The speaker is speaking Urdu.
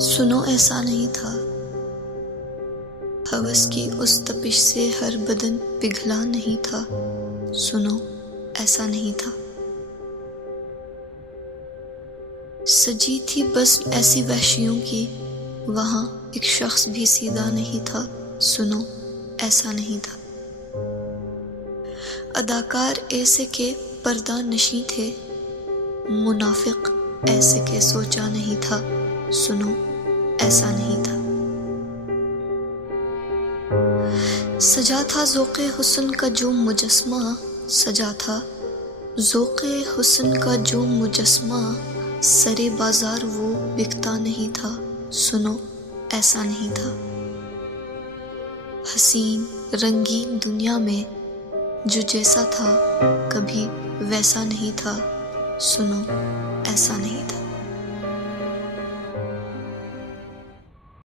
سنو ایسا نہیں تھا، ہوس کی اس تپش سے ہر بدن پگھلا نہیں تھا۔ سنو ایسا نہیں تھا، سجی تھی بس ایسی وحشیوں کی، وہاں ایک شخص بھی سیدھا نہیں تھا۔ سنو ایسا نہیں تھا، اداکار ایسے کہ پردہ نشیں تھے، منافق ایسے کہ سوچا نہیں تھا۔ سنو ایسا نہیں تھا، سجا تھا ذوق حسن کا جو مجسمہ، سجا تھا ذوق حسن کا جو مجسمہ، سرے بازار وہ بکتا نہیں تھا۔ سنو ایسا نہیں تھا، حسین رنگین دنیا میں جو جیسا تھا کبھی ویسا نہیں تھا۔ سنو ایسا